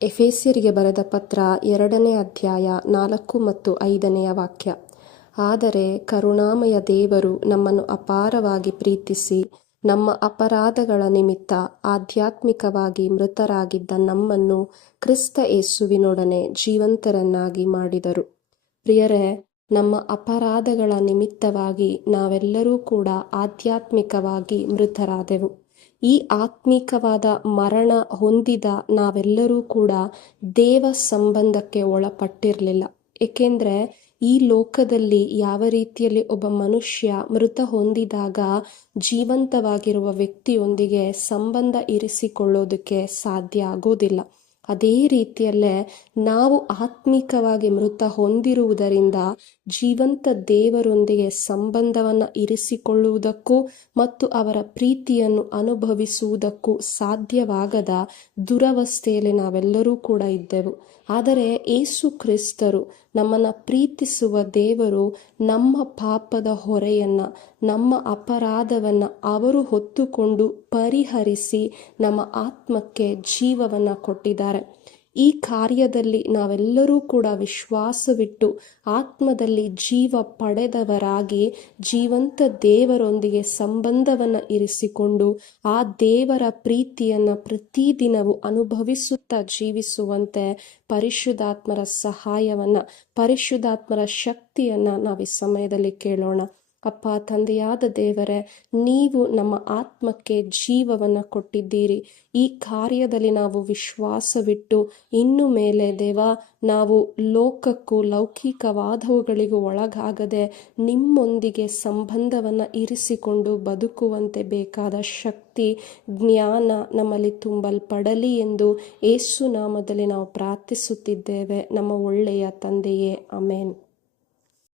ಎಫೆಸ್ಯರಿಗೆ ಬರೆದ ಪತ್ರ 2ನೇ ಅಧ್ಯಾಯ 4 ಮತ್ತು 5ನೇ ವಾಕ್ಯ. ಆದರೆ ಕರುಣಾಮಯ ದೇವರು ನಮ್ಮನ್ನು ಅಪಾರವಾಗಿ ಪ್ರೀತಿಸಿ ನಮ್ಮ ಅಪರಾಧಗಳ ನಿಮಿತ್ತ ಆಧ್ಯಾತ್ಮಿಕವಾಗಿ ಮೃತರಾಗಿದ್ದ ನಮ್ಮನ್ನು ಕ್ರಿಸ್ತ ಯೇಸುವಿನೊಡನೆ ಜೀವಂತರನ್ನಾಗಿ ಮಾಡಿದರು. ಪ್ರಿಯರೇ, ನಮ್ಮ ಅಪರಾಧಗಳ ನಿಮಿತ್ತವಾಗಿ ನಾವೆಲ್ಲರೂ ಕೂಡ ಆಧ್ಯಾತ್ಮಿಕವಾಗಿ ಮೃತರಾದೆವು. ಈ ಆತ್ಮಿಕವಾದ ಮರಣ ಹೊಂದಿದ ನಾವೆಲ್ಲರೂ ಕೂಡ ದೇವ ಸಂಬಂಧಕ್ಕೆ ಒಳಪಟ್ಟಿರಲಿಲ್ಲ. ಏಕೆಂದರೆ ಈ ಲೋಕದಲ್ಲಿ ಯಾವ ರೀತಿಯಲ್ಲಿ ಒಬ್ಬ ಮನುಷ್ಯ ಮೃತ ಹೊಂದಿದಾಗ ಜೀವಂತವಾಗಿರುವ ವ್ಯಕ್ತಿಯೊಂದಿಗೆ ಸಂಬಂಧ ಇರಿಸಿಕೊಳ್ಳೋದಕ್ಕೆ ಸಾಧ್ಯ ಆಗೋದಿಲ್ಲ, ಅದೇ ರೀತಿಯಲ್ಲೇ ನಾವು ಆತ್ಮಿಕವಾಗಿ ಮೃತ ಹೊಂದಿರುವುದರಿಂದ ಜೀವಂತ ದೇವರೊಂದಿಗೆ ಸಂಬಂಧವನ್ನು ಇರಿಸಿಕೊಳ್ಳುವುದಕ್ಕೂ ಮತ್ತು ಅವರ ಪ್ರೀತಿಯನ್ನು ಅನುಭವಿಸುವುದಕ್ಕೂ ಸಾಧ್ಯವಾಗದ ದುರವಸ್ಥೆಯಲ್ಲಿ ನಾವೆಲ್ಲರೂ ಕೂಡ ಇದ್ದೆವು. ಆದರೆ ಯೇಸು ಕ್ರಿಸ್ತರು, ನಮ್ಮನ್ನು ಪ್ರೀತಿಸುವ ದೇವರು, ನಮ್ಮ ಪಾಪದ ಹೊರೆಯನ್ನು, ನಮ್ಮ ಅಪರಾಧವನ್ನು ಅವರು ಹೊತ್ತುಕೊಂಡು ಪರಿಹರಿಸಿ ನಮ್ಮ ಆತ್ಮಕ್ಕೆ ಜೀವವನ್ನು ಕೊಟ್ಟಿದ್ದಾರೆ. ಈ ಕಾರ್ಯದಲ್ಲಿ ನಾವೆಲ್ಲರೂ ಕೂಡ ವಿಶ್ವಾಸವಿಟ್ಟು ಆತ್ಮದಲ್ಲಿ ಜೀವ ಪಡೆದವರಾಗಿ ಜೀವಂತ ದೇವರೊಂದಿಗೆ ಸಂಬಂಧವನ್ನು ಇರಿಸಿಕೊಂಡು ಆ ದೇವರ ಪ್ರೀತಿಯನ್ನು ಪ್ರತಿದಿನವೂ ಅನುಭವಿಸುತ್ತಾ ಜೀವಿಸುವಂತೆ ಪರಿಶುದ್ಧಾತ್ಮರ ಸಹಾಯವನ್ನು, ಪರಿಶುದ್ಧಾತ್ಮರ ಶಕ್ತಿಯನ್ನು ನಾವು ಈ ಸಮಯದಲ್ಲಿ ಕೇಳೋಣ. ಅಪ್ಪ ತಂದೆಯಾದ ದೇವರೇ, ನೀವು ನಮ್ಮ ಆತ್ಮಕ್ಕೆ ಜೀವವನ್ನು ಕೊಟ್ಟಿದ್ದೀರಿ. ಈ ಕಾರ್ಯದಲ್ಲಿ ನಾವು ವಿಶ್ವಾಸವಿಟ್ಟು ಇನ್ನು ಮೇಲೆ ದೇವ, ನಾವು ಲೋಕಕ್ಕೂ ಲೌಕಿಕವಾದವುಗಳಿಗೂ ಒಳಗಾಗದೆ ನಿಮ್ಮೊಂದಿಗೆ ಸಂಬಂಧವನ್ನು ಇರಿಸಿಕೊಂಡು ಬದುಕುವಂತೆ ಬೇಕಾದ ಶಕ್ತಿ, ಜ್ಞಾನ ನಮ್ಮಲ್ಲಿ ತುಂಬಲ್ಪಡಲಿ ಎಂದು ಯೇಸು ನಾಮದಲ್ಲಿ ನಾವು ಪ್ರಾರ್ಥಿಸುತ್ತಿದ್ದೇವೆ, ನಮ್ಮ ಒಳ್ಳೆಯ ತಂದೆಯೇ. ಆಮೆನ್.